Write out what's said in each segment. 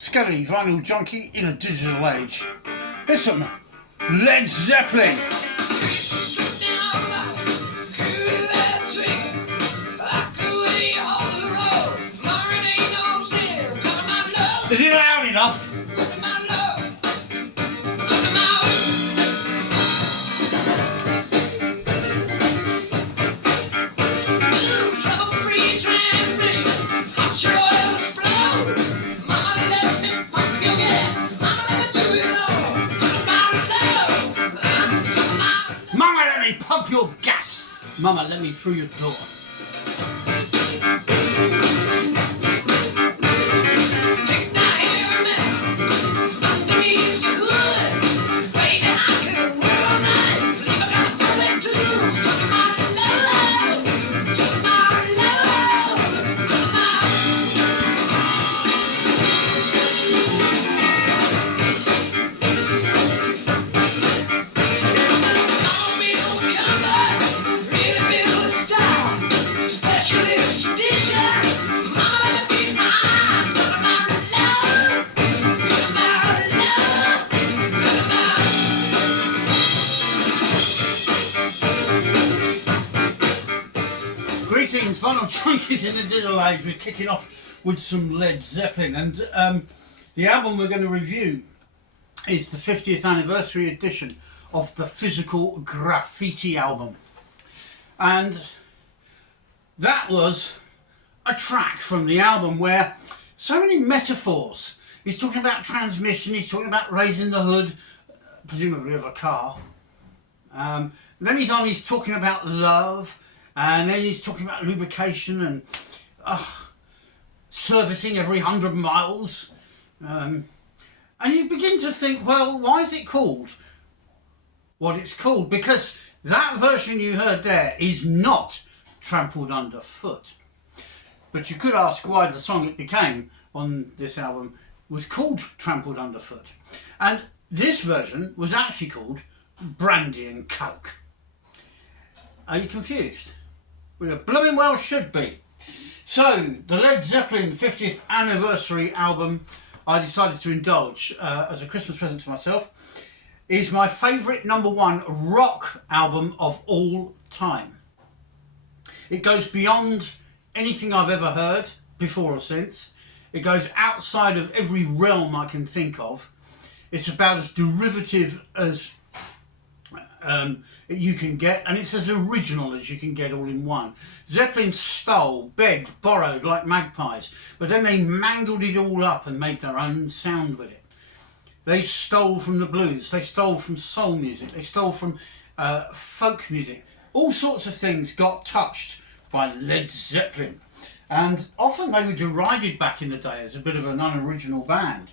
Skelly, vinyl junkie in a digital age. Here's some Led Zeppelin. Is it loud enough? Mama, let me pump your gas. Mama, let me through your door. Greetings, vinyl junkies in the digital age. We're kicking off with some Led Zeppelin, and the album we're going to review is the 50th anniversary edition of the physical Graffiti album. And that was a track from the album where so many metaphors. He's talking about transmission, he's talking about raising the hood, presumably of a car. Then he's talking about love. And then he's talking about lubrication and servicing every 100 miles. And you begin to think, well, why is it called what it's called? Because that version you heard there is not trampled underfoot. But you could ask why the song it became on this album was called Trampled Underfoot. And this version was actually called Brandy and Coke. Are you confused? We blooming well should be. So, the Led Zeppelin 50th anniversary album I decided to indulge as a Christmas present to myself is my favourite #1 rock album of all time. It goes beyond anything I've ever heard before or since. It goes outside of every realm I can think of. It's about as derivative as you can get, and it's as original as you can get all in one. Zeppelin stole, begged, borrowed like magpies, but then they mangled it all up and made their own sound with it. They stole from the blues, they stole from soul music, they stole from folk music. All sorts of things got touched by Led Zeppelin, and often they were derided back in the day as a bit of an unoriginal band.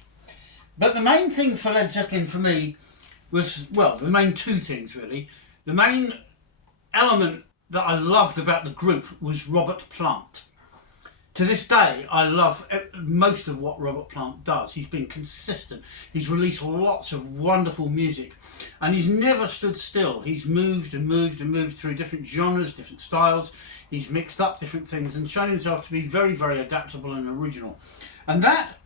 But the main thing for Led Zeppelin for me was, well, the main two things really. The main element that I loved about the group was Robert Plant. To this day, I love most of what Robert Plant does. He's been consistent. He's released lots of wonderful music, and he's never stood still. He's moved and moved and moved through different genres, different styles. He's mixed up different things and shown himself to be very, very adaptable and original. And that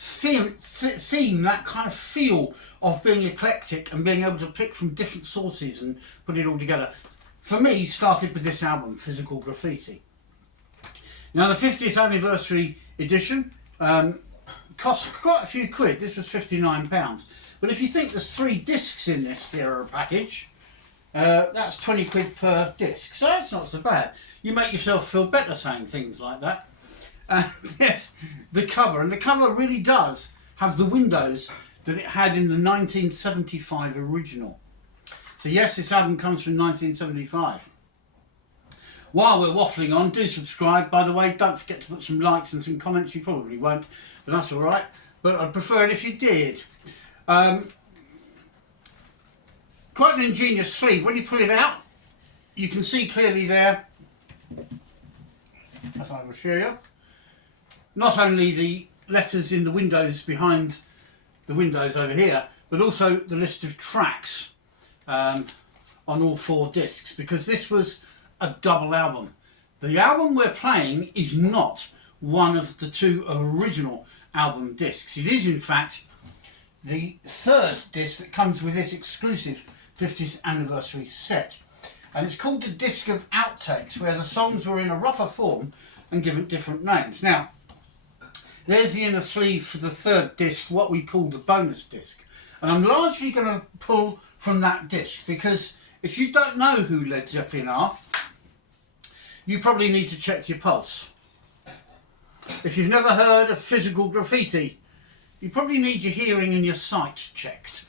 theme, that kind of feel of being eclectic and being able to pick from different sources and put it all together, for me, started with this album, Physical Graffiti. Now, the 50th anniversary edition cost quite a few quid. This was £59. But if you think there's 3 discs in this here package, that's 20 quid per disc. So it's not so bad. You make yourself feel better saying things like that. Yes, the cover. And the cover really does have the windows that it had in the 1975 original. So yes, this album comes from 1975. While we're waffling on, do subscribe. By the way, don't forget to put some likes and some comments. You probably won't, but that's all right. But I'd prefer it if you did. Quite an ingenious sleeve. When you pull it out, you can see clearly there, as I will show you, not only the letters in the windows behind the windows over here, but also the list of tracks on all 4 discs, because this was a double album. The album we're playing is not one of the 2 original album discs. It is in fact the third disc that comes with this exclusive 50th anniversary set, and it's called the disc of outtakes, where the songs were in a rougher form and given different names. Now, there's the inner sleeve for the third disc, what we call the bonus disc, and I'm largely going to pull from that disc, because if you don't know who Led Zeppelin are, you probably need to check your pulse. If you've never heard of Physical Graffiti, you probably need your hearing and your sight checked.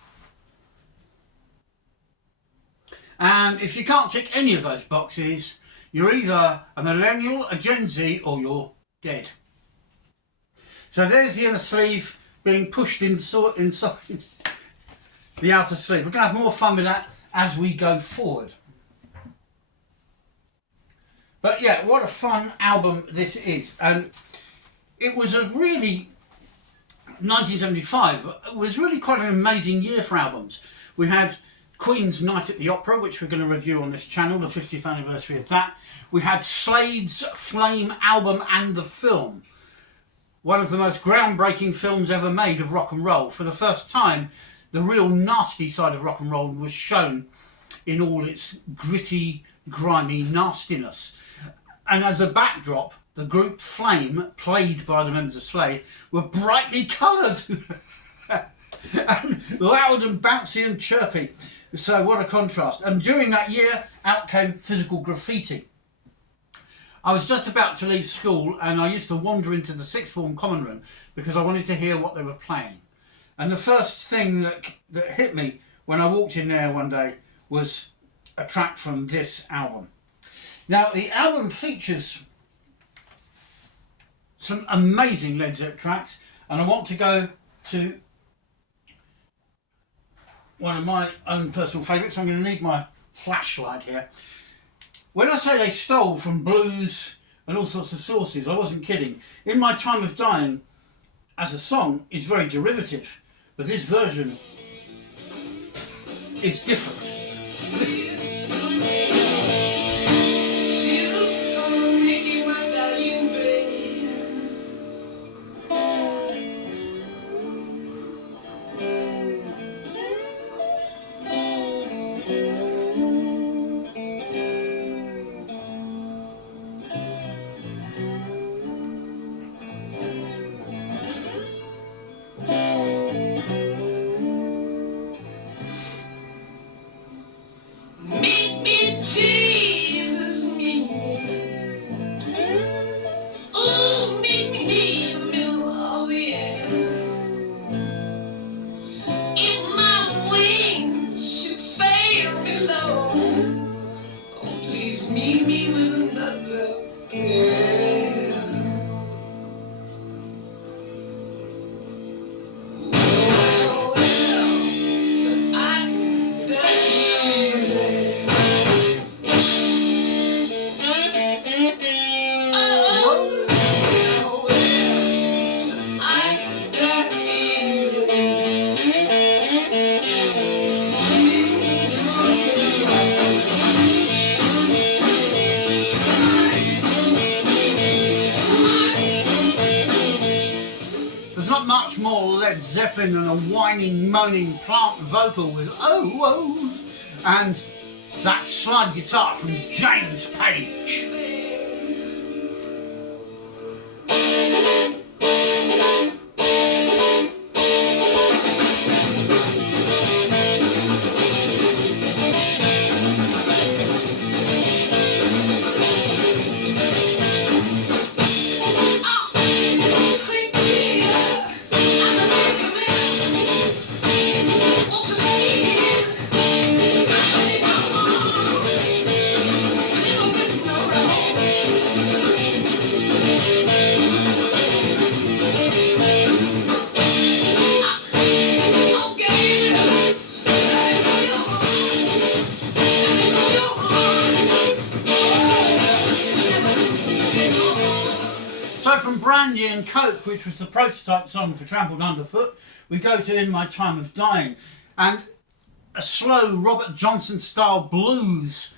And if you can't tick any of those boxes, you're either a millennial, a Gen Z, or you're dead. So there's the inner sleeve being pushed inside the outer sleeve. We're going to have more fun with that as we go forward. But yeah, what a fun album this is. And it was a really, 1975 was really quite an amazing year for albums. We had Queen's Night at the Opera, which we're going to review on this channel, the 50th anniversary of that. We had SLADEs' Flame album and the film, one of the most groundbreaking films ever made of rock and roll. For the first time, the real nasty side of rock and roll was shown in all its gritty, grimy nastiness. And as a backdrop, the group Flame, played by the members of Slade, were brightly coloured and loud and bouncy and chirpy. So what a contrast. And during that year, out came Physical Graffiti. I was just about to leave school, and I used to wander into the sixth form common room because I wanted to hear what they were playing. And the first thing that hit me when I walked in there one day was a track from this album. Now, the album features some amazing Led Zeppelin tracks, and I want to go to one of my own personal favourites. I'm going to need my flashlight here. When I say they stole from blues and all sorts of sources, I wasn't kidding. In My Time of Dying, as a song, is very derivative, but this version is different. Listen. More Led Zeppelin than a whining, moaning plant vocal with oh-ohs and that slide guitar from James Page. From Brandy and Coke, which was the prototype song for Trampled Underfoot, we go to In My Time of Dying, and a slow Robert Johnson style blues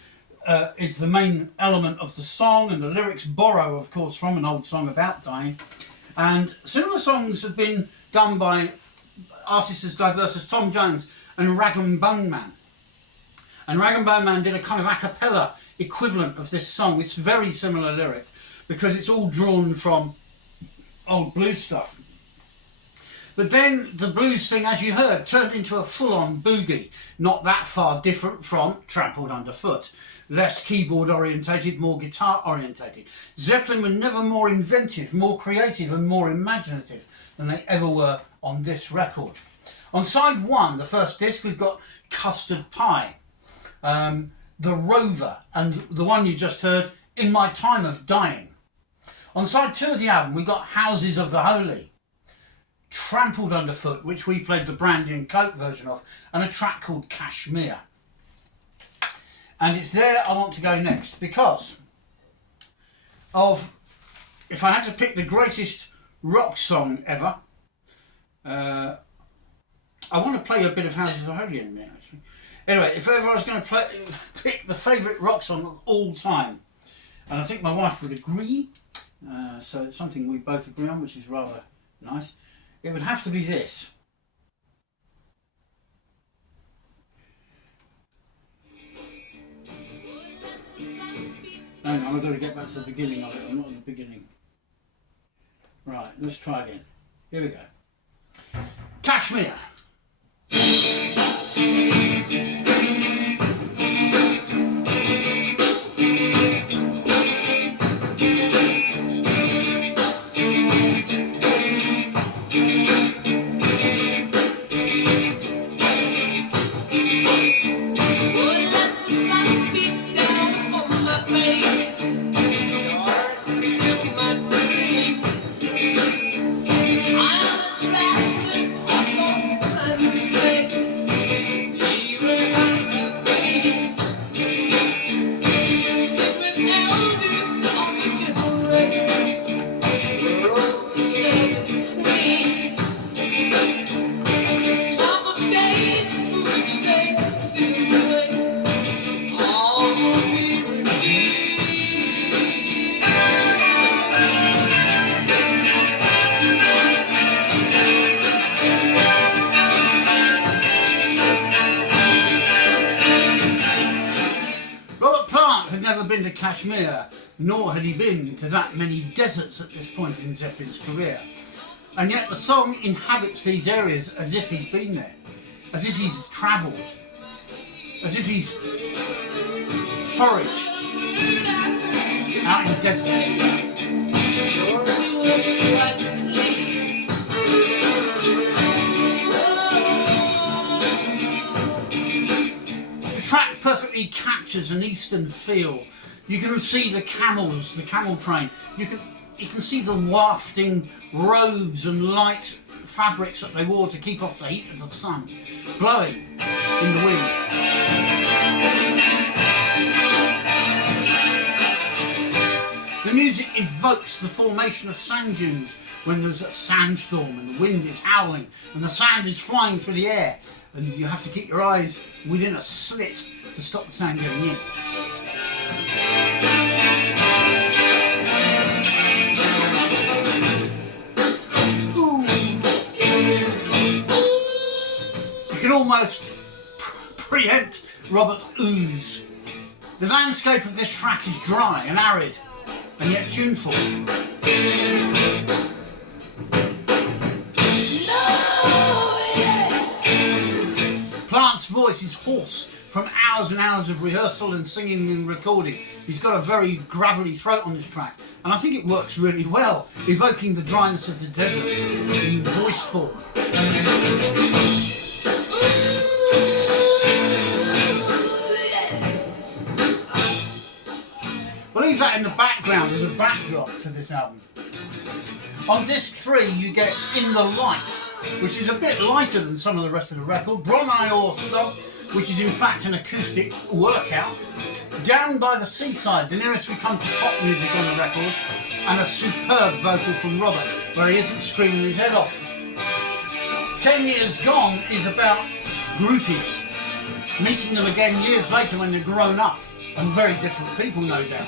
is the main element of the song, and the lyrics borrow of course from an old song about dying. And similar songs have been done by artists as diverse as Tom Jones and Rag and Bone Man. And Rag and Bone Man did a kind of a cappella equivalent of this song. It's very similar lyric because it's all drawn from old blues stuff. But then the blues thing, as you heard, turned into a full-on boogie, not that far different from Trampled Underfoot. Less keyboard orientated, more guitar orientated. Zeppelin were never more inventive, more creative and more imaginative than they ever were on this record. On side one, the first disc, we've got Custard Pie, The Rover, and the one you just heard, In My Time of Dying. On side two of the album, we've got Houses of the Holy, Trampled Underfoot, which we played the Brandy and Coke version of, and a track called Kashmir. And it's there I want to go next because of, if I had to pick the greatest rock song ever, I want to play a bit of Houses of the Holy in a minute actually. Anyway, if ever I was going to pick the favourite rock song of all time, and I think my wife would agree, so it's something we both agree on, which is rather nice, it would have to be this. Hang on, I've got to get back to the beginning of it. I'm not at the beginning. Right, let's try again. Here we go. Kashmir. Been to Kashmir, nor had he been to that many deserts at this point in Zeppelin's career. And yet the song inhabits these areas as if he's been there, as if he's travelled, as if he's foraged out in deserts. The track perfectly captures an eastern feel. You can see the camels, the camel train. You can see the wafting robes and light fabrics that they wore to keep off the heat of the sun, blowing in the wind. The music evokes the formation of sand dunes when there's a sandstorm and the wind is howling and the sand is flying through the air, and you have to keep your eyes within a slit to stop the sand getting in. You can almost preempt Robert Ooze. The landscape of this track is dry and arid, and yet tuneful. Plant's voice is hoarse from hours and hours of rehearsal and singing and recording. He's got a very gravelly throat on this track, and I think it works really well, evoking the dryness of the desert in voice form. But leave that in the background as a backdrop to this album. On disc 3 you get In the Light, which is a bit lighter than some of the rest of the record. Bron-I or Stomp, which is in fact an acoustic workout. Down by the Seaside, the nearest we come to pop music on the record, and a superb vocal from Robert, where he isn't screaming his head off. 10 Years Gone is about groupies, meeting them again years later when they're grown up, and very different people, no doubt.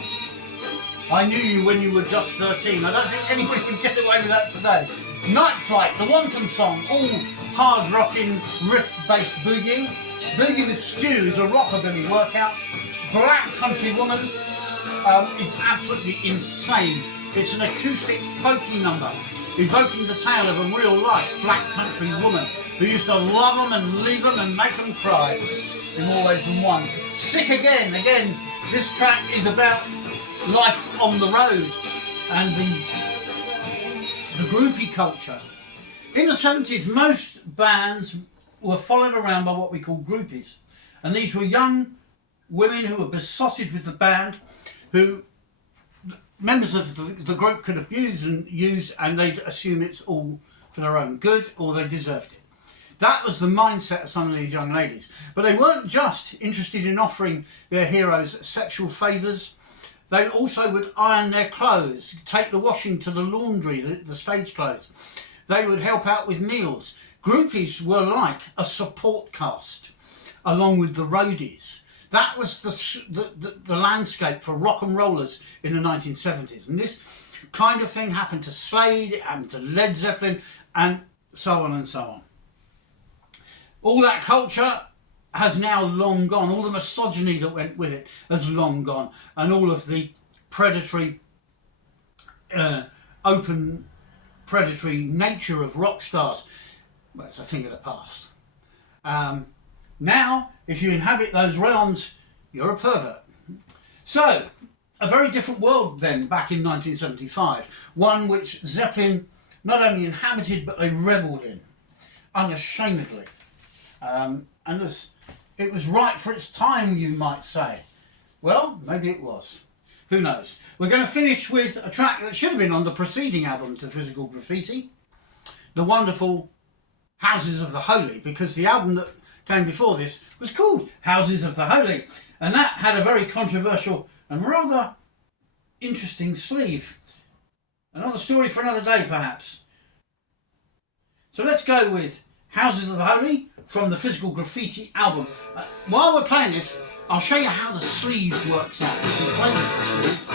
I Knew You When You Were Just 13. I don't think anybody would get away with that today. Night Flight, the Wanton Song, all hard-rocking, riff-based boogie. Boogie with Stew is a rockabilly workout. Black Country Woman is absolutely insane. It's an acoustic folky number, evoking the tale of a real-life black country woman who used to love them and leave them and make them cry in more ways than one. Sick Again. Again, this track is about life on the road and the groupie culture. In the 70s, most bands were followed around by what we call groupies. And these were young women who were besotted with the band, who members of the group could abuse and use, and they'd assume it's all for their own good, or they deserved it. That was the mindset of some of these young ladies. But they weren't just interested in offering their heroes sexual favours. They also would iron their clothes, take the washing to the laundry, the stage clothes. They would help out with meals. Groupies were like a support cast, along with the roadies. That was the landscape for rock and rollers in the 1970s. And this kind of thing happened to Slade, it happened to Led Zeppelin, and so on and so on. All that culture has now long gone. All the misogyny that went with it has long gone. And all of the predatory, open predatory nature of rock stars, well, it's a thing of the past. Now, if you inhabit those realms, you're a pervert. So, a very different world then, back in 1975. One which Zeppelin not only inhabited, but they revelled in, unashamedly. And it was right for its time, you might say. Well, maybe it was. Who knows? We're going to finish with a track that should have been on the preceding album to Physical Graffiti, the wonderful Houses of the Holy, because the album that came before this was called Houses of the Holy, and that had a very controversial and rather interesting sleeve. Another story for another day, perhaps. So let's go with Houses of the Holy from the Physical Graffiti album. While we're playing this, I'll show you how the sleeve works out. You can play with the sleeve.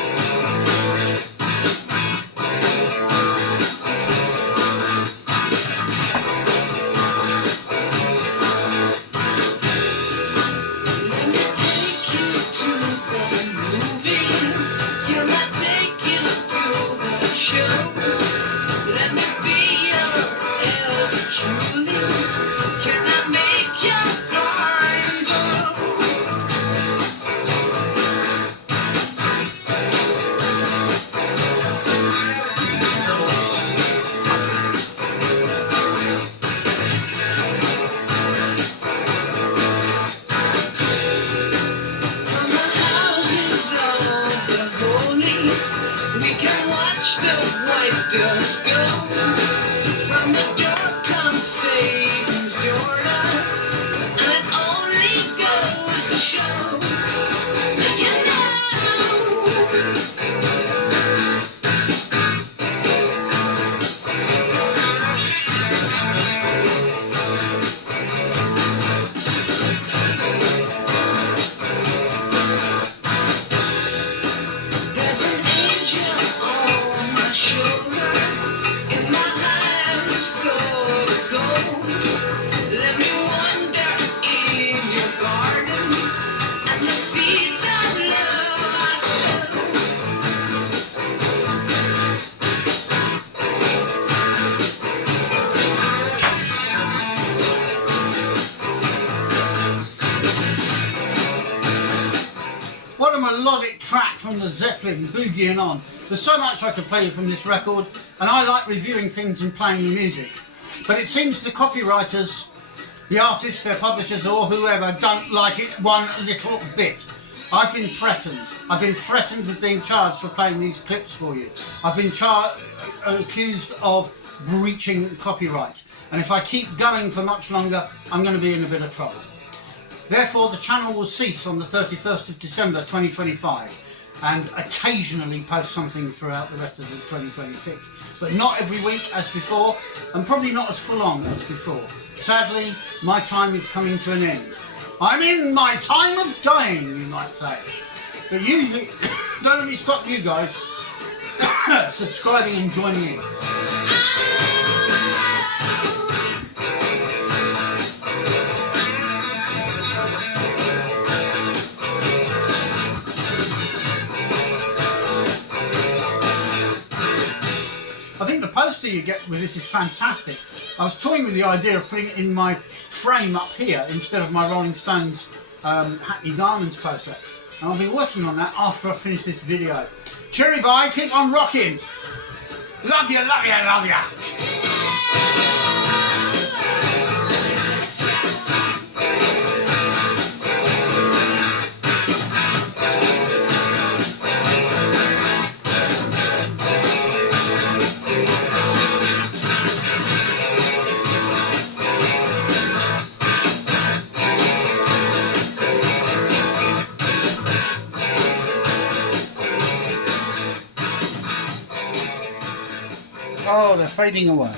Does go from the dark comes Satan's daughter, and it only goes to show that you there's an angel on my shoulder. What a melodic track from the Zeppelin, boogieing on. There's so much I could play from this record, and I like reviewing things and playing the music. But it seems the copywriters, the artists, their publishers, or whoever don't like it one little bit. I've been threatened. I've been threatened with being charged for playing these clips for you. I've been accused of breaching copyright. And if I keep going for much longer, I'm going to be in a bit of trouble. Therefore, the channel will cease on the 31st of December 2025 and occasionally post something throughout the rest of the 2026. But not every week as before, and probably not as full on as before. Sadly, my time is coming to an end. I'm in my time of dying, you might say. But usually Don't let me stop you guys subscribing and joining in. I think the poster you get with this is fantastic. I was toying with the idea of putting it in my frame up here instead of my Rolling Stones Hackney Diamonds poster. And I'll be working on that after I finish this video. Cherry Pie, keep on rocking. Love you, love you, love you. Oh, they're fading away.